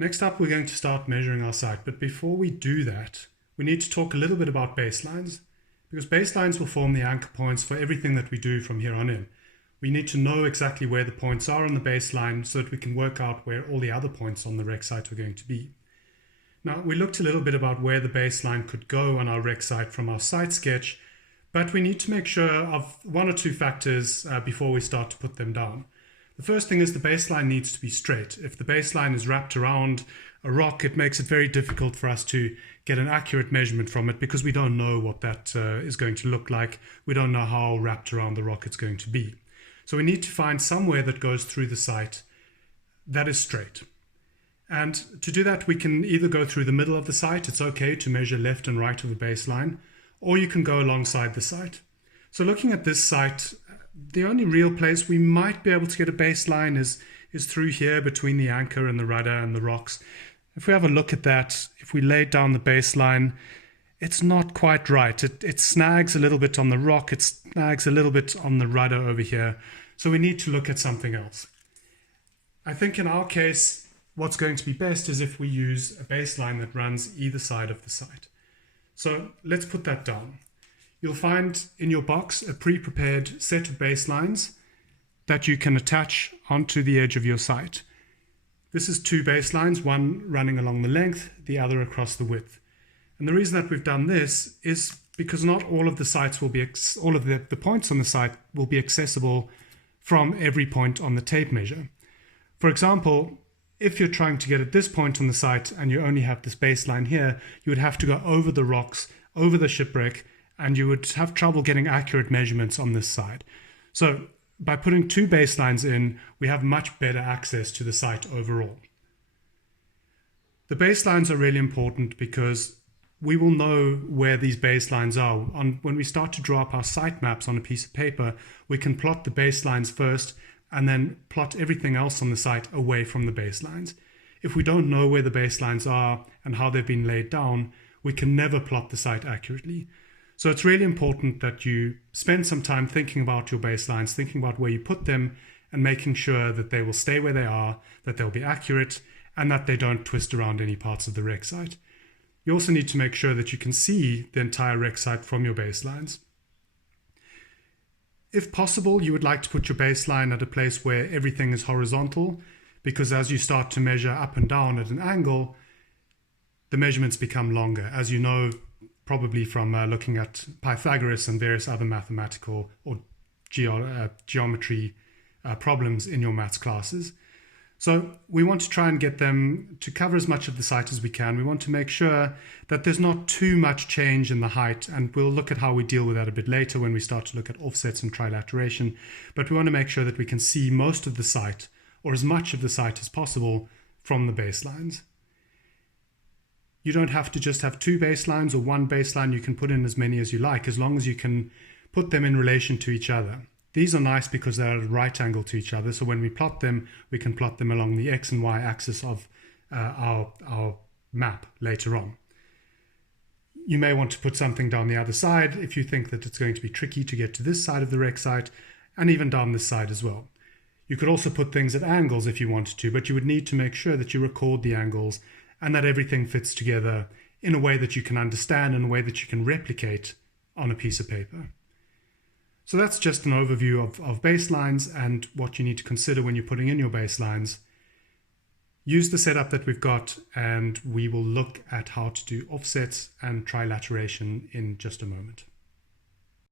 Next up, we're going to start measuring our site, but before we do that, we need to talk a little bit about baselines, because baselines will form the anchor points for everything that we do from here on in. We need to know exactly where the points are on the baseline so that we can work out where all the other points on the rec site are going to be. Now, we looked a little bit about where the baseline could go on our rec site from our site sketch, but we need to make sure of one or two factors before we start to put them down. The first thing is the baseline needs to be straight. If the baseline is wrapped around a rock, it makes it very difficult for us to get an accurate measurement from it because we don't know what that is going to look like. We don't know how wrapped around the rock it's going to be. So we need to find somewhere that goes through the site that is straight. And to do that, we can either go through the middle of the site. It's okay to measure left and right of the baseline, or you can go alongside the site. So looking at this site, the only real place we might be able to get a baseline is through here between the anchor and the rudder and the rocks. If we have a look at that, if we lay down the baseline, it's not quite right. It snags a little bit on the rock, it snags a little bit on the rudder over here. So we need to look at something else. I think in our case, what's going to be best is if we use a baseline that runs either side of the site. So let's put that down. You'll find in your box a pre-prepared set of baselines that you can attach onto the edge of your site. This is two baselines, one running along the length, the other across the width. And the reason that we've done this is because not all of the sites will be, all of the points on the site will be accessible from every point on the tape measure. For example, if you're trying to get at this point on the site and you only have this baseline here, you would have to go over the rocks, over the shipwreck, and you would have trouble getting accurate measurements on this side. So by putting two baselines in, we have much better access to the site overall. The baselines are really important because we will know where these baselines are. When we start to draw up our site maps on a piece of paper, we can plot the baselines first and then plot everything else on the site away from the baselines. If we don't know where the baselines are and how they've been laid down, we can never plot the site accurately. So it's really important that you spend some time thinking about your baselines, thinking about where you put them, and making sure that they will stay where they are, that they'll be accurate, and that they don't twist around any parts of the rec site. You also need to make sure that you can see the entire rec site from your baselines. If possible, you would like to put your baseline at a place where everything is horizontal, because as you start to measure up and down at an angle, the measurements become longer. As you know, probably from looking at Pythagoras and various other mathematical or geometry problems in your maths classes. So we want to try and get them to cover as much of the site as we can. We want to make sure that there's not too much change in the height, and we'll look at how we deal with that a bit later when we start to look at offsets and trilateration. But we want to make sure that we can see most of the site, or as much of the site as possible, from the baselines. You don't have to just have two baselines or one baseline. You can put in as many as you like, as long as you can put them in relation to each other. These are nice because they're at a right angle to each other. So when we plot them, we can plot them along the X and Y axis of our map later on. You may want to put something down the other side if you think that it's going to be tricky to get to this side of the rec site, and even down this side as well. You could also put things at angles if you wanted to, but you would need to make sure that you record the angles and that everything fits together in a way that you can understand and a way that you can replicate on a piece of paper. So that's just an overview of baselines and what you need to consider when you're putting in your baselines. Use the setup that we've got, and we will look at how to do offsets and trilateration in just a moment.